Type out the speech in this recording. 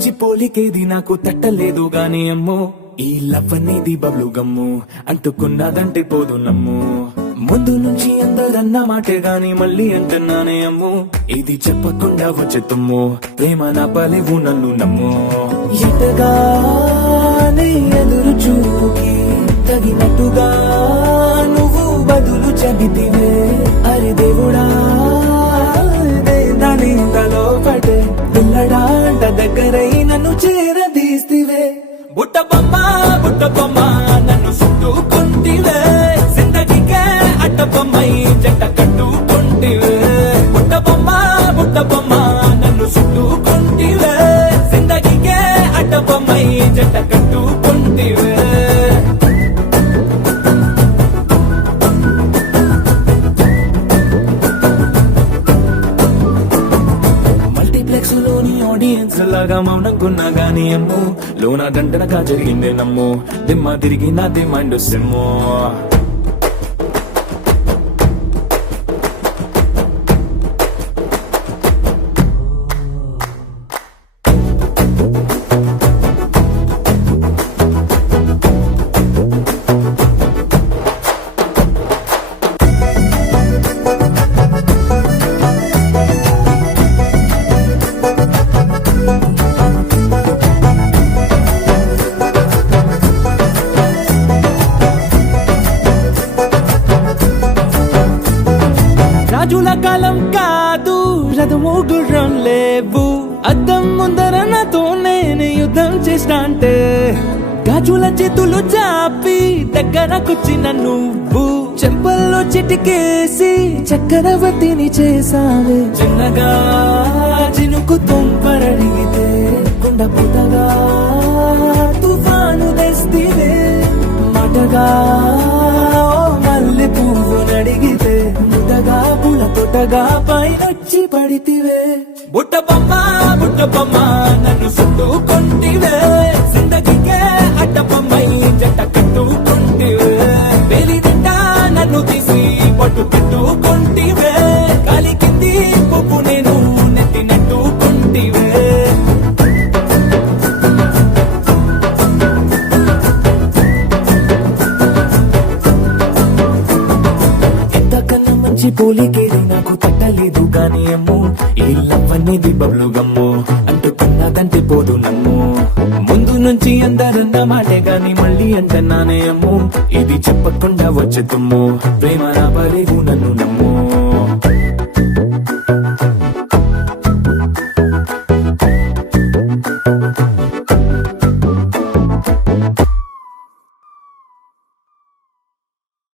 మంచి పోలికేది నాకు తట్టలేదు గాని అమ్మో ఈ లవ్ అనేది బబ్లు గమ్ము అంటుకున్నదంటే పోదు నమ్ము ముందు నుంచి అందరన్న మాటే గాని మళ్ళీ అంటున్నానే అమ్ము ఇది చెప్పకుండా వచ్చే తుమ్ము ప్రేమ నా పలేవు నన్ను నమ్ము ఎటగానే ఎదురు చూకి తగినట్టుగా నువ్వు బదులు చెబితివే అరే దేవుడా దాని తలో పటే పిల్లడాంట దగ్గరై నన్ను చేరదీస్తివే బుట్ట బొమ్మ నన్ను చుట్టుకుంటివే జిందగీకే అట్ట బొమ్మై జంట కట్టుకుంటివే బుట్ట బొమ్మ నన్ను చుట్టుకుంటివే జిందగీకే అట్ట బొమ్మై జంట కట్టుకుంటివే లోని ఆడియన్స్ లాగా మౌనంకున్నా గానీ అమ్ము లోన దండనగా జరిగిందే నమ్ము దిమ్మ తిరిగి నాదే మైండ్ సిమ్ము రాజుల కాలం కాదు రథము గుర్రం లేవు అద్దం ముందర నాతో నేను యుద్ధం చేస్తా అంటే గాజుల చేతులు చాపి దగ్గరకొచ్చిన నువ్వు చెంపల్లో చిటికేసి చక్రవర్తిని చేసావే చిన్నగా చినుకు తుంపరడిగితే కుండ పుటగా తుఫాను తెస్తివే మాటగా మల్లె పువ్వు నడిగితే ముద్దగా పుల తొట్టగా పైనొచ్చి పడితివే బుట్ట బొమ్మ నన్ను చుట్టుకుంటివే జిందగీకే అట్ట బొమ్మై జంట కట్టుకుంటివే వేలి నిండా నన్ను తీసి పట్టు పెట్టుకుంటివే కాలి కింది పువ్వు నేను నెత్తినట్టుకుంటివే మంచి పోలికేది నాకు తట్టలేదు గాని అమ్ము ఈ లవ్ అనేది బబ్లు గమ్ము అంటుకున్నదంటే పోదు నమ్ము ముందు నుంచి అందరన్న మాటే గాని మళ్ళీ అంటున్నానే అమ్ము ఇది చెప్పకుండా వచ్చే తుమ్ము ప్రేమ నా పలేవు నన్ను నమ్ము